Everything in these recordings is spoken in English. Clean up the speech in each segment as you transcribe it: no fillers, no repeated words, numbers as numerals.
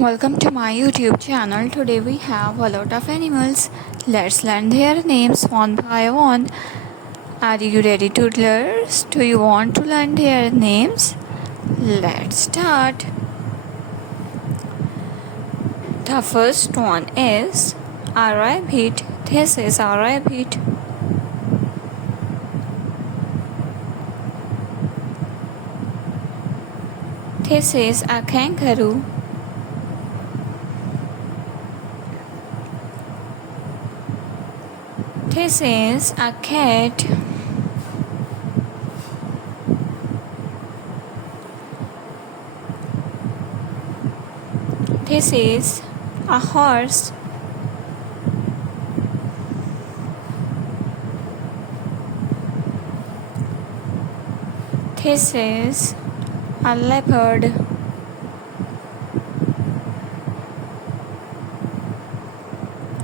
Welcome to my YouTube channel. Today we have a lot of animals. Let's learn their names one by one. Are you ready, toddlers? Do you want to learn their names? Let's start. The first one is a rabbit. This is a rabbit. This is a kangaroo. This is a cat. This is a horse. This is a leopard.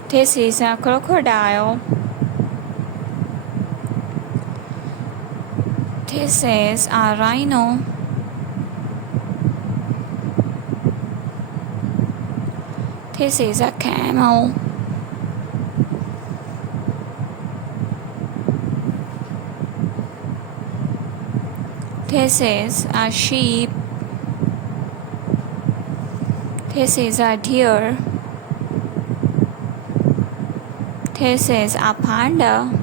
This is a crocodile. This is a rhino. This is a camel. This is a sheep. This is a deer. This is a panda.